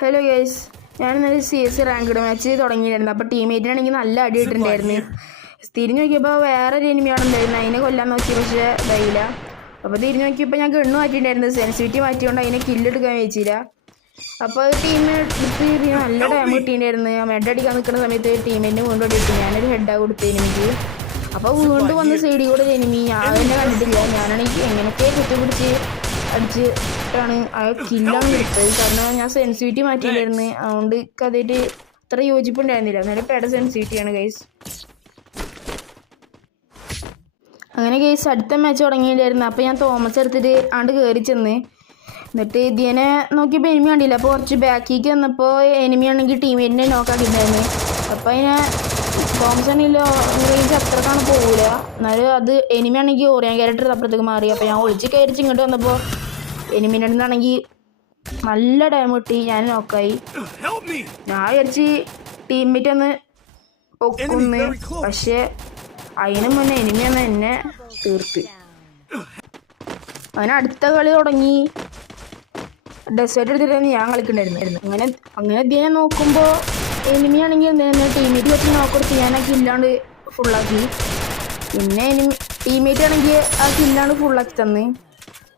Hello guys, ഞാൻ ഇന്നലെ CS ranked match തുടങ്ങിയിരുന്നു. അപ്പോൾ ടീമേറ്റിനാണെങ്കിൽ നല്ല അടി ഇട്ടിട്ടുണ്ടായിരുന്നു. തിരിഞ്ഞു നോക്കിയപ്പോൾ വേറൊരു എനിമിയാണ് ഉണ്ടായിരുന്നത്. അതിനെ കൊല്ലാൻ നോക്കി, പക്ഷേ ഇതായില്ല. അപ്പോൾ തിരിഞ്ഞു നോക്കിയപ്പോൾ ഞാൻ ഗണ്ണ് മാറ്റിയിട്ടുണ്ടായിരുന്നു. സെൻസിറ്റിവിറ്റി മാറ്റിക്കൊണ്ട് അതിനെ കില്ലെടുക്കാൻ വെച്ചില്ല. അപ്പോൾ ടീം എടുത്ത് നല്ല ടൈം കിട്ടിയിട്ടുണ്ടായിരുന്നു. ഹെഡ് അടിക്കാൻ നിൽക്കുന്ന സമയത്ത് ടീമിന് വീണ്ടും അടി കിട്ടി. ഞാനൊരു ഹെഡാണ് കൊടുത്ത എനിമിക്ക്. അപ്പോൾ വീണ്ടും വന്ന് സൈഡിൽ കൂടെ എനിമി. ഞാൻ തന്നെ കണ്ടിട്ടില്ല. ഞാനാണെങ്കിൽ എങ്ങനെയൊക്കെ കുത്തിപ്പിടിച്ച് അടിച്ചിട്ടാണ് ആ കില്ലാണ് കിട്ടത്. കാരണം ഞാൻ സെൻസിറ്റിവിറ്റി മാറ്റിയില്ലായിരുന്നു. അതുകൊണ്ട് കഥയിട്ട് അത്ര യോജിപ്പുണ്ടായിരുന്നില്ല. എന്നാലും പേടെ സെൻസിറ്റിവിറ്റിയാണ് ഗൈസ്. അങ്ങനെ ഗൈസ് അടുത്ത മാച്ച് തുടങ്ങിയില്ലായിരുന്നു. അപ്പോൾ ഞാൻ തോമസ് എടുത്തിട്ട് ആണ്ട് കയറി ചെന്ന്. എന്നിട്ട് ഇതിനെ നോക്കിയപ്പോൾ എനിമി കണ്ടില്ല. അപ്പോൾ കുറച്ച് ബാക്കിലേക്ക് വന്നപ്പോൾ എനിമി ആണെങ്കിൽ ടീമേറ്റിനെ നോക്കാക്കിയിട്ടുണ്ടായിരുന്നു. അപ്പോൾ അതിനെ തോമസ് ആണെങ്കിലോ റേഞ്ച് അത്രക്കാണ് പോകില്ല. എന്നാലും അത് എനിമി ആണെങ്കിൽ ഓറിയാൻ ക്യാരക്ടർ അപ്പുറത്തേക്ക് മാറി. അപ്പോൾ ഞാൻ ഒളിച്ച് കയറിച്ച് ഇങ്ങോട്ട് വന്നപ്പോൾ എനിമിൻ്റെ അടുത്താണെങ്കിൽ നല്ല ടൈം കിട്ടി. ഞാൻ നോക്കായി. ഞാൻ വിചാരിച്ച് ടീംമേറ്റ് ഒന്ന് പൊക്കുന്നു, പക്ഷേ അതിന് മുന്നേ എനിമി ഒന്ന് എന്നെ തീർത്ത്. അങ്ങനെ അടുത്ത കളി തുടങ്ങി. ഡെസേർട്ട് എടുത്തിട്ടാണ് ഞാൻ കളിക്കണ്ടായിരുന്നു. അങ്ങനെ ഇതിനെ നോക്കുമ്പോൾ എനിമി ആണെങ്കിൽ എന്തായിരുന്നു ടീമേറ്റ് വെച്ച് നോക്കെടുത്ത് ഞാൻ ആ കില്ലാണ്ട് ഫുള്ളാക്കി. പിന്നെ ടീമേറ്റ് ആണെങ്കിൽ ആ കില്ലാണ്ട് ഫുള്ളാക്കി തന്ന്.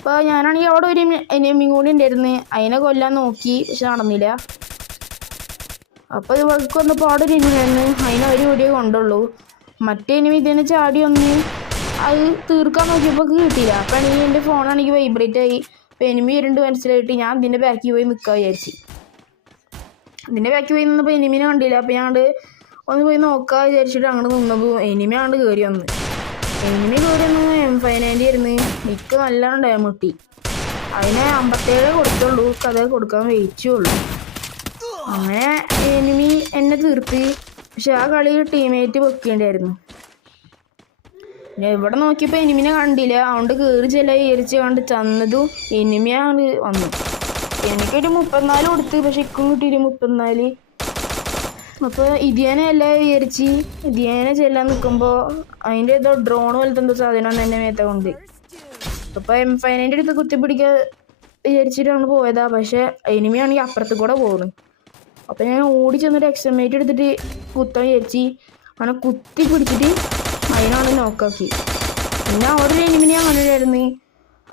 അപ്പോൾ ഞാനാണെങ്കിൽ അവിടെ ഒരു എനിമി കൂടി ഉണ്ടായിരുന്നു. അതിനെ കൊല്ലാൻ നോക്കി, പക്ഷെ നടന്നില്ല. അപ്പോൾ ഇവർക്ക് വന്നപ്പോൾ അവിടെ ഒരു എനിമിയായിരുന്നു. അതിനെ ഒരു വീഡിയോ കൊണ്ടുള്ളൂ. മറ്റേ എനിമി ഇതിനെ ചാടി വന്ന് അത് തീർക്കാൻ നോക്കിയപ്പോൾ കിട്ടിയില്ല. അപ്പോൾ ആണെങ്കിൽ എൻ്റെ ഫോണാണെങ്കിൽ വൈബ്രേറ്റ് ആയി. അപ്പോൾ എനിമി വരുന്നുണ്ട് മനസ്സിലായിട്ട് ഞാൻ ഇതിൻ്റെ ബാക്കിൽ പോയി നിൽക്കാൻ വിചാരിച്ചു. ഇതിൻ്റെ ബാക്കിൽ പോയി നിന്നപ്പോൾ എനിമിനെ കണ്ടില്ല. അപ്പോൾ ഞാൻ ഒന്ന് പോയി നോക്കാൻ വിചാരിച്ചിട്ട് അങ്ങോട്ട് നിന്നപ്പോൾ എനിമി അങ്ങോട്ട് കയറി വന്ന്. എനിമി കയറി വന്ന് M590 ആയിരുന്നു. എനിക്ക് നല്ലോണം ടൈം കിട്ടി. അതിനെ 57 കൊടുത്തുള്ളൂ. കഥ കൊടുക്കാൻ വെയിച്ചുള്ളൂ. അങ്ങനെ എനിമി എന്നെ തീർത്ത്. പക്ഷെ ആ കളി ടീമേറ്റ് വെക്കേണ്ടായിരുന്നു. പിന്നെ ഇവിടെ നോക്കിയപ്പോൾ എനിമിനെ കണ്ടില്ല. അതുകൊണ്ട് കയറി വിചാരിച്ച് കണ്ട് തന്നതും എനിമിയാണ് വന്നു. എനിക്കൊരു 34 കൊടുത്ത്, പക്ഷെ ഇക്കും കിട്ടിയൊരു 34. അപ്പോൾ ഇതിനെ എല്ലാം വിചാരിച്ച് ഇതിനെ ചെല്ലാൻ നിൽക്കുമ്പോൾ അതിൻ്റെ ഏതോ ഡ്രോൺ പോലത്തെ എന്തോ സാധനം തന്നെ മേത്ത കൊണ്ട്. അപ്പോൾ M590 അടുത്ത് കുത്തിപ്പിടിക്കാൻ വിചാരിച്ചിട്ടാണ് പോയതാ. പക്ഷെ എനിമിയാണെങ്കിൽ അപ്പുറത്ത് കൂടെ പോകുന്നു. അപ്പോൾ ഞാൻ ഓടി ചെന്നിട്ട് XM8 എടുത്തിട്ട് കുത്താൻ വിചാരിച്ച് അങ്ങനെ കുത്തി പിടിച്ചിട്ട് അതിനാണ് നോക്കാക്കി. പിന്നെ അവിടെ ഒരു എനിമിനെ ഞാൻ കണ്ടിട്ടായിരുന്നു.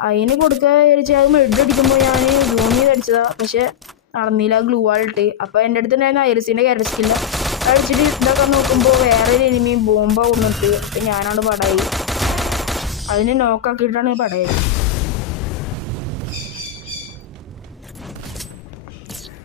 അതിന് കൊടുക്കാൻ വിചാരിച്ച് അത് മെഡ് അടിക്കുമ്പോൾ ഞാൻ ഗ്ലൂമി അടിച്ചതാണ്. പക്ഷെ നടന്നില്ല, ഗ്ലൂ ആളിട്ട്. അപ്പോൾ എൻ്റെ അടുത്ത് ഉണ്ടായിരുന്ന ഐറിസിൻ്റെ ക്യാരക്ടറില്ല അടിച്ചിട്ട് ഇതൊക്കെ നോക്കുമ്പോൾ വേറെ ഒരു എനിമി ബോംബ കൊണ്ടിട്ട്. അപ്പം ഞാനാണ് പടായി. അതിന് നോക്കാക്കിയിട്ടാണ് പടയത്.